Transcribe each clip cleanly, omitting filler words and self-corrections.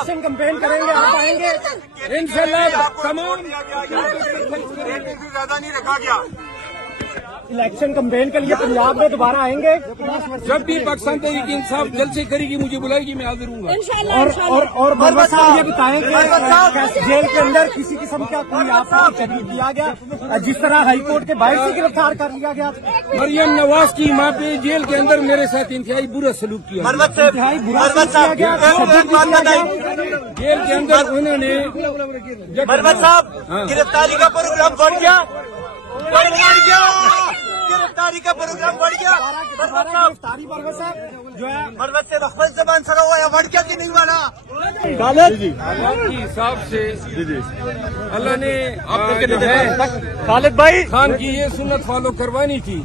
Election campaign करेंगे, आप आएंगे इंशाल्लाह। तमाम ज्यादा नहीं रखा गया। इलेक्शन कैंपेन के लिए पंजाब में दोबारा आएंगे। जब भी पाकिस्तान तहरीक इंसाफ जलसे करेगी, मुझे बुलाएगी, मैं हाजिर हूँ। और मरवत साहब ये बताएं कि जेल के अंदर किसी किस्म का कोई आपको तकलीफ दिया गया, जिस तरह हाई कोर्ट के बाहर से गिरफ्तार कर लिया गया? मरियम नवाज की माँ पे जेल के अंदर मेरे साथ इंतहाई बुरा सलूक किया, इंतहाई बुरा सलूक किया गया, जेल के अंदर उन्होंने। मरवत साहब, गिरफ्तारी का प्रोग्राम बढ़ गया, गिरफ्तारी का प्रोग्राम बढ़ गया। गिरफ्तारी मरवत साहब जो है, मरवत से रहमत जबान सरा हुआ, बढ़ गया कि नहीं बढ़ा? अल्लाह के हिसाब से अल्लाह ने खालिद भाई खान की ये सुन्नत फॉलो करवानी थी।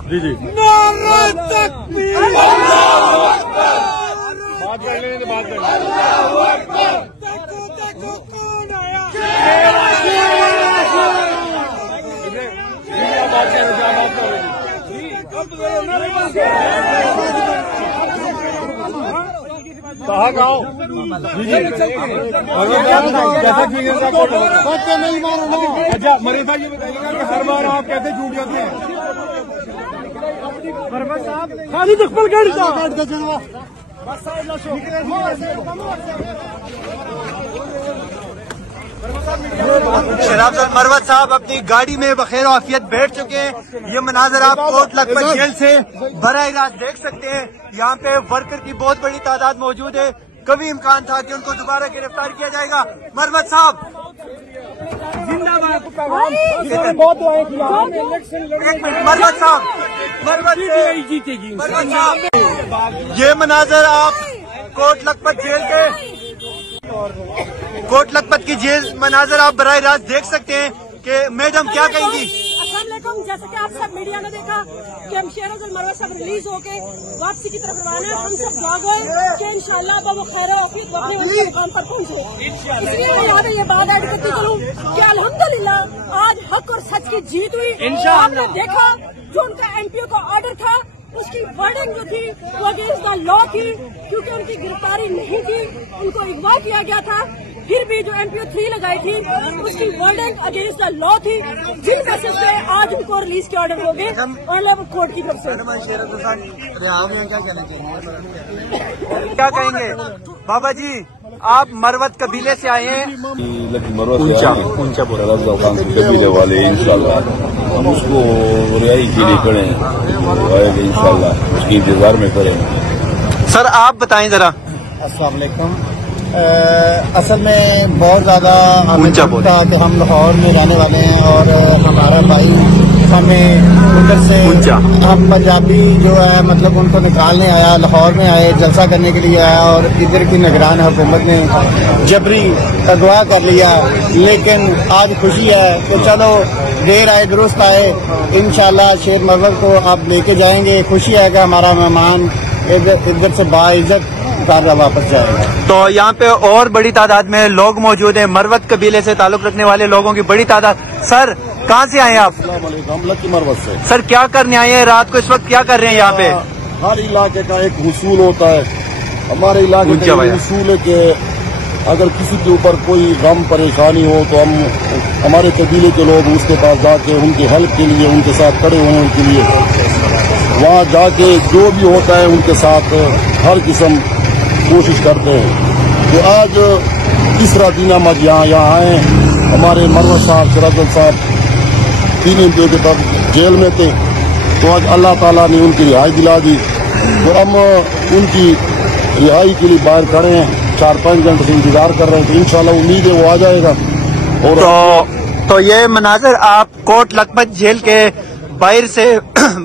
कहाँ गाँव नहीं मानो। अच्छा मरे भाई, ये बताइएगा कि हर बार आप कैसे झूठ जाते हैं? मरवत साहब खाली दुखपल गढ़ शराब मरवत साहब अपनी गाड़ी में बखैर आफियत बैठ चुके हैं। ये मनाजर आप कोट लखपत जेल से बराह रास्त देख सकते हैं। यहाँ पे वर्कर की बहुत बड़ी तादाद मौजूद है। कभी इम्कान था कि उनको दोबारा गिरफ्तार किया जाएगा। मरवत साहब जिंदाबाद। मरवत साहब जीतेगी। ये मनाजर आप कोट लखपत जेल के कोट लखपत की जेल मनाजर आप बराह रास्त देख सकते हैं कि मैडम क्या कहेंगी। अस्सलामुअलैकुम। जैसे कि आप सब मीडिया ने देखा कि हम शेर अफजल मरवत साहब रिलीज होके वापसी की तरफ रवाना है। हम सब दुआ गए कि इंशाल्लाह अब वो खैर औफियत अपने उनके मुकाम पर पहुंचे। इसलिए मैं यहाँ पे ये बात ऐड करती चलूँ कि अल्हम्दुलिल्लाह आज हक और सच की जीत हुई। आपने देखा जो उनका एमपीओ का ऑर्डर था, उसकी वर्डिंग जो थी वो अगेंस्ट द लॉ थी, क्योंकि उनकी गिरफ्तारी नहीं थी, उनको अगवा किया गया था। फिर भी जो एमपीओ 3 लगाई थी उसकी वर्डिंग अगेंस्ट द लॉ थी, जिस बेसिस पे आज उनको रिलीज के ऑर्डर हो गए ऑनरेबल कोर्ट की तरफ से। क्या कहेंगे बाबा जी, आप मरवत कबीले से आए हैं? ऊंचा कबीले वाले इंशाल्लाह हम उसको रिहाई के लिए खड़े हैं, इंशाल्लाह उसकी इंतजार में खड़े हैं। सर आप बताएं जरा। अस्सलाम वालेकुम। असल में बहुत ज्यादा हमें था कि हम लाहौर में रहने वाले हैं और हमारा भाई हमें उधर से हम पंजाबी जो है मतलब उनको निकालने आया, लाहौर में आए, जलसा करने के लिए आया और इधर की निगरान हुकूमत ने जबरी अगवा कर लिया। लेकिन आज खुशी है कि चलो देर आए दुरुस्त आए, इंशाल्लाह शेर मरवत को आप लेके जाएंगे। खुशी है कि हमारा मेहमान इधर से बाइज्जत वापस जाएगा। तो यहाँ पे और बड़ी तादाद में लोग मौजूद हैं, मरवत कबीले से ताल्लुक रखने वाले लोगों की बड़ी तादाद। सर कहाँ से आए हैं आप? मरवत से। सर क्या करने आए हैं रात को, इस वक्त क्या कर रहे हैं यहाँ पे? हर इलाके का एक हुसूल होता है। हमारे इलाके का हुसूल है कि अगर किसी के ऊपर कोई गम परेशानी हो तो हम हमारे कबीले के लोग उसके पास जाके उनकी हेल्प के लिए उनके साथ खड़े होने के लिए वहाँ जाके जो भी होता है उनके साथ हर किस्म कोशिश करते हैं। तो आज तीसरा दिन हम आज यहाँ आए। हमारे मरवत साहब शराफत साहब 3 एमपीओ के तब जेल में थे, तो आज अल्लाह ताला ने उनकी रिहाई दिला दी। तो हम उनकी रिहाई के लिए बाहर खड़े हैं, 4-5 घंटे से इंतजार कर रहे हैं। तो इंशाल्लाह उम्मीद है वो आ जाएगा। और तो ये मनाजर आप कोट लखपत जेल के बाहर से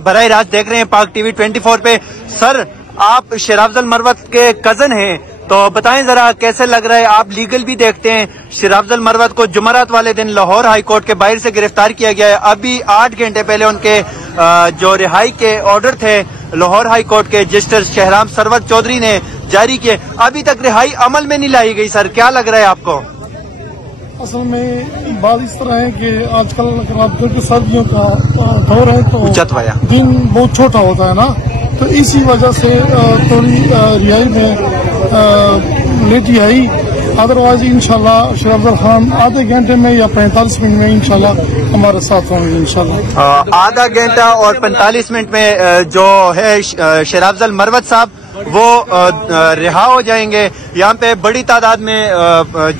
बराह रास्त देख रहे हैं पाक टीवी 24 पे। सर आप शेर अफजल मरवत के कजन हैं, तो बताएं जरा कैसे लग रहा है? आप लीगल भी देखते हैं। शेर अफजल मरवत को जुमेरात वाले दिन लाहौर हाई कोर्ट के बाहर से गिरफ्तार किया गया है। अभी 8 घंटे पहले उनके जो रिहाई के ऑर्डर थे लाहौर हाई कोर्ट के जस्टिस शहराम सरवत चौधरी ने जारी किए, अभी तक रिहाई अमल में नहीं लाई गई। सर क्या लग रहा है आपको? असल में बात इस तरह है कि आजकल के सर्दियों का दौर है तो दिन बहुत छोटा होता है ना, तो इसी वजह से थोड़ी रिहाई में लेट आई। अदरवाइज इंशाल्लाह शेर अफजल खान आधे घंटे में या 45 मिनट में इंशाल्लाह हमारे साथ होंगे इंशाल्लाह। आधा घंटा और 45 मिनट में जो है शेर अफजल मरवत साहब वो रिहा हो जाएंगे। यहाँ पे बड़ी तादाद में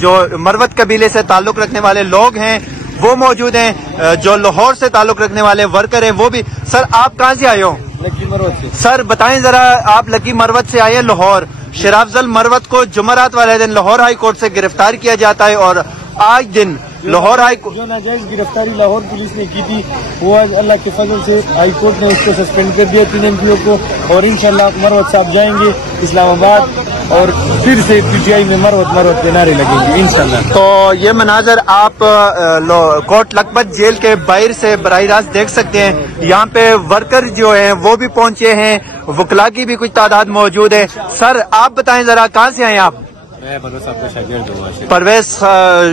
जो मरवत कबीले से ताल्लुक रखने वाले लोग हैं वो मौजूद हैं, जो लाहौर से ताल्लुक रखने वाले वर्कर हैं वो भी। सर आप कहाँ से आए हो? लकी मरवत से। सर बताएं जरा, आप लकी मरवत से आए हैं लाहौर। शेर अफजल मरवत को जुमेरात वाले दिन लाहौर हाई कोर्ट से गिरफ्तार किया जाता है और आज दिन लाहौर हाई कोर्ट जो नाजायज गिरफ्तारी लाहौर पुलिस ने की थी वो आज अल्लाह के फजल से हाई कोर्ट ने उसको सस्पेंड कर दिया 3 MPO को, और इंशाल्लाह मरवत साहब जाएंगे इस्लामाबाद और फिर से PTI में मरवत के नारे लगेंगे इंशाल्लाह। तो ये मनाजर आप कोट लखपत जेल के बाहर से बराह रास्त देख सकते हैं। यहाँ पे वर्कर जो हैं वो भी पहुंचे हैं, वकला की भी कुछ तादाद मौजूद है। सर आप बताएं जरा, कहाँ से आए आप? मैं परवेज साहब का शागिर्द हूँ। परवेज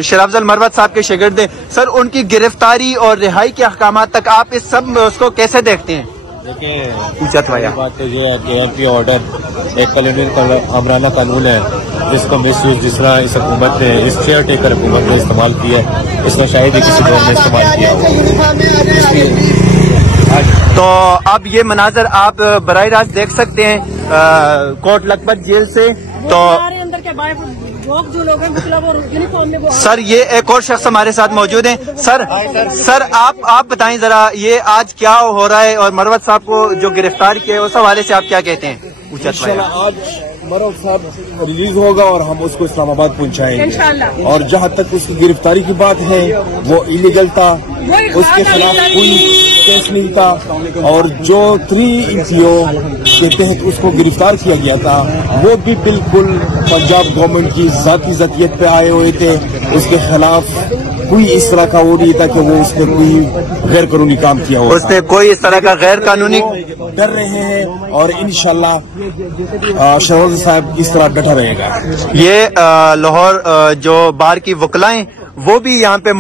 शेर अफजल मरवत साहब के शागिर्द हैं। सर उनकी गिरफ्तारी और रिहाई के अहकामात तक आप इस सब उसको कैसे देखते हैं? देखिए बात ये है कि MP ऑर्डर एक कॉलोनियल आमराना कानून है जिसका मिसयूज जिस तरह इस हुकूमत ने, इस चेयर टेकर हुकूमत ने इस्तेमाल किया है, इसमें शायद ही किसी दौर में इस्तेमाल किया हो। तो अब ये मनाजर आप बराह रास्त देख सकते हैं कोट लखपत जेल से। तो अंदर के लोग जो लोग हैं मतलब वो यूनिफॉर्म में वो सर ये एक और शख्स हमारे साथ मौजूद हैं। सर आप बताएं जरा, ये आज क्या हो रहा है और मरवत साहब को जो गिरफ्तार किया है उस हवाले से आप क्या कहते हैं? आज मरवत साहब रिलीज होगा और हम उसको इस्लामाबाद पहुंचाएंगे, और जहां तक उसकी गिरफ्तारी की बात है वो इलीगल था, उसके खिलाफ कोई केस नहीं था, और जो 3 MPO के तहत उसको गिरफ्तार किया गया था वो भी बिल्कुल पंजाब गवर्नमेंट की जाती जतियत पे आए हुए थे। उसके खिलाफ कोई इस तरह का वो नहीं था कि वो उसने कोई गैर कानूनी काम किया हो, उसने कोई इस तरह का गैर कानूनी कर रहे हैं, और इंशाल्लाह शहजाद साहब इस तरह बैठा रहेगा। ये लाहौर जो बार की वकलाएं वो भी यहाँ पे